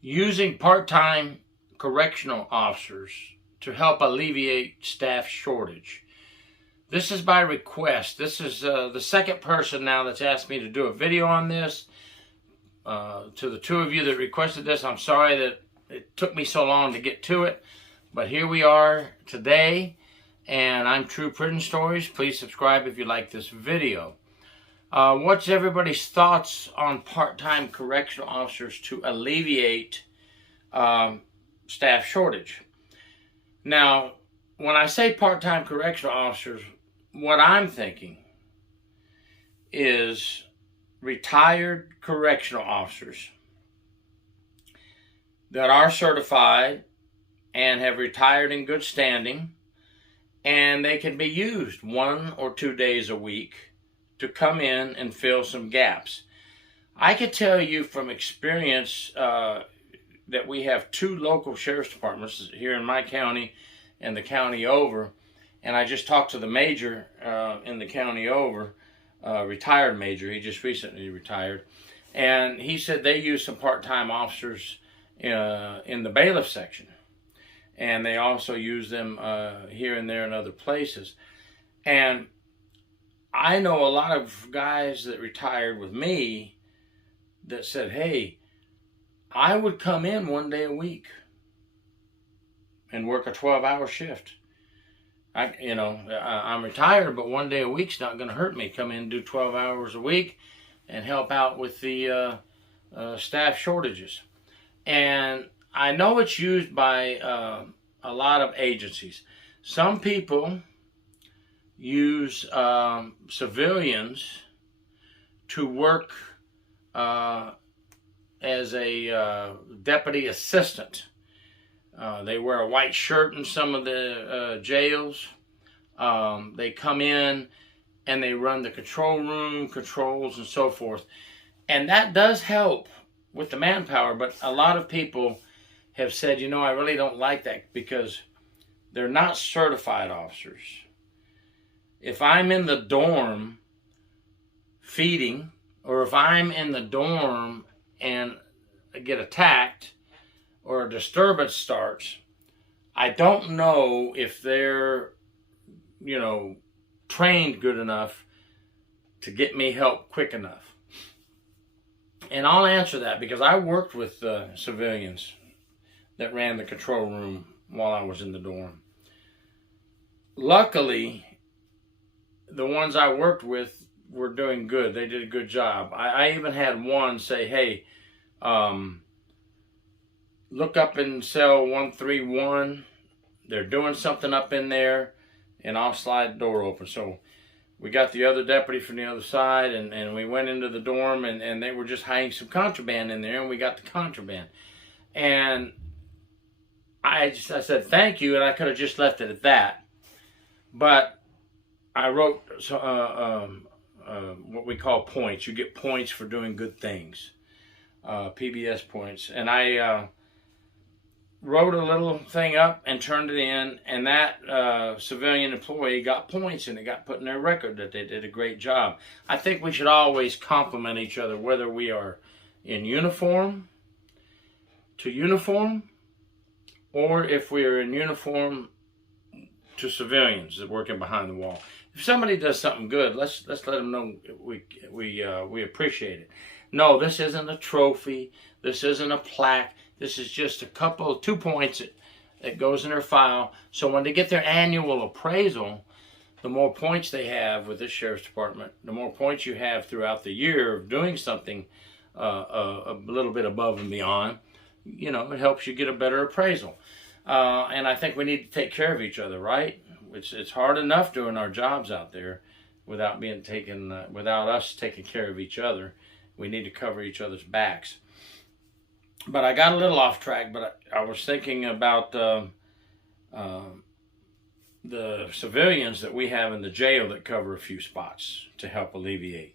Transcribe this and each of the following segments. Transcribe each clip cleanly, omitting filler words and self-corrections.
using part-time correctional officers to help alleviate staff shortage. This is by request. This is the second person now that's asked me to do a video on this. To the two of you that requested this, I'm sorry that it took me so long to get to it, but here we are today, and I'm True Prison Stories. Please subscribe if you like this video. What's everybody's thoughts on part-time correctional officers to alleviate staff shortage? Now, when I say part-time correctional officers, what I'm thinking is retired correctional officers that are certified and have retired in good standing, and they can be used 1 or 2 days a week to come in and fill some gaps. I can tell you from experience that we have 2 local sheriff's departments here in my county and the county over, and I just talked to the major in the county over, retired major. He just recently retired, and he said they use some part-time officers in the bailiff section, and they also use them here and there in other places. And I know a lot of guys that retired with me that said, hey, I would come in 1 day a week and work a 12-hour shift. I'm retired, but 1 day a week's not going to hurt me. Come in and do 12 hours a week and help out with the staff shortages. And I know it's used by a lot of agencies. Some people use civilians to work as a deputy assistant. They wear a white shirt in some of the jails. They come in and they run the control room, controls, and so forth. And that does help with the manpower, but a lot of people have said, I really don't like that because they're not certified officers. If I'm in the dorm feeding, or if I'm in the dorm and I get attacked or a disturbance starts, I don't know if they're, trained good enough to get me help quick enough. And I'll answer that because I worked with civilians that ran the control room while I was in the dorm. Luckily, the ones I worked with were doing good. They did a good job. I even had one say, hey, look up in cell 131. They're doing something up in there, and I'll slide the door open. So we got the other deputy from the other side, and we went into the dorm, and they were just hiding some contraband in there, and we got the contraband. And I said, thank you, and I could have just left it at that. But I wrote what we call points. You get points for doing good things, PBS points. And I wrote a little thing up and turned it in, and that civilian employee got points, and it got put in their record that they did a great job. I think we should always compliment each other, whether we are in uniform to uniform, or if we are in uniform to civilians that are working behind the wall. If somebody does something good, let's let them know we appreciate it. No, this isn't a trophy. This isn't a plaque. This is just 2 points that goes in their file. So when they get their annual appraisal, the more points they have with the sheriff's department, the more points you have throughout the year of doing something a little bit above and beyond, it helps you get a better appraisal. And I think we need to take care of each other, right? It's hard enough doing our jobs out there without us taking care of each other. We need to cover each other's backs. But I got a little off track, but I was thinking about the civilians that we have in the jail that cover a few spots to help alleviate.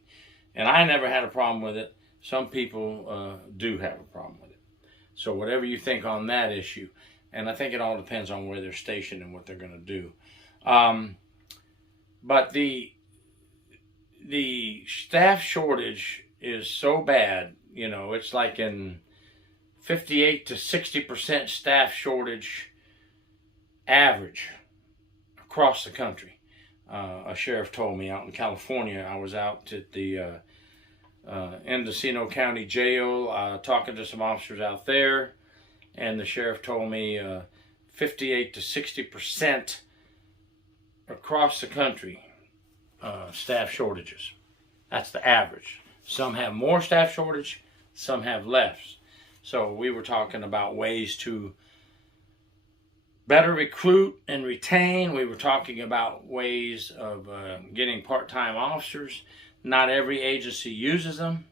And I never had a problem with it. Some people do have a problem with it. So whatever you think on that issue, and I think it all depends on where they're stationed and what they're going to do. But the staff shortage is so bad, it's like in 58 to 60% staff shortage average across the country. A sheriff told me out in California. I was out at the Mendocino County Jail talking to some officers out there, and the sheriff told me 58 to 60% across the country staff shortages. That's the average. Some have more staff shortage, some have less. So we were talking about ways to better recruit and retain. We were talking about ways of getting part-time officers. Not every agency uses them.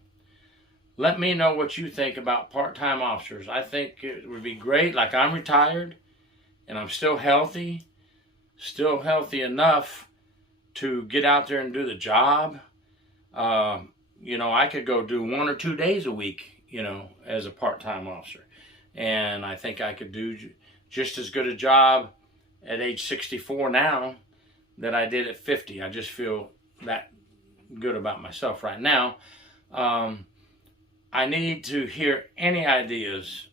Let me know what you think about part-time officers. I think it would be great. Like, I'm retired and I'm still healthy enough to get out there and do the job. You know, I could go do 1 or 2 days a week, you know, as a part-time officer. And I think I could do just as good a job at age 64 now that I did at 50. I just feel that good about myself right now. I need to hear any ideas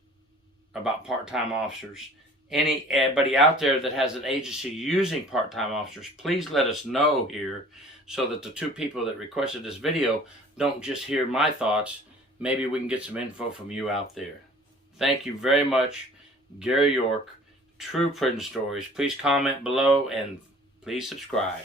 about part-time officers. Anybody out there that has an agency using part-time officers, please let us know here so that the 2 people that requested this video don't just hear my thoughts. Maybe we can get some info from you out there. Thank you very much. Gary York, True Prison Stories. Please comment below and please subscribe.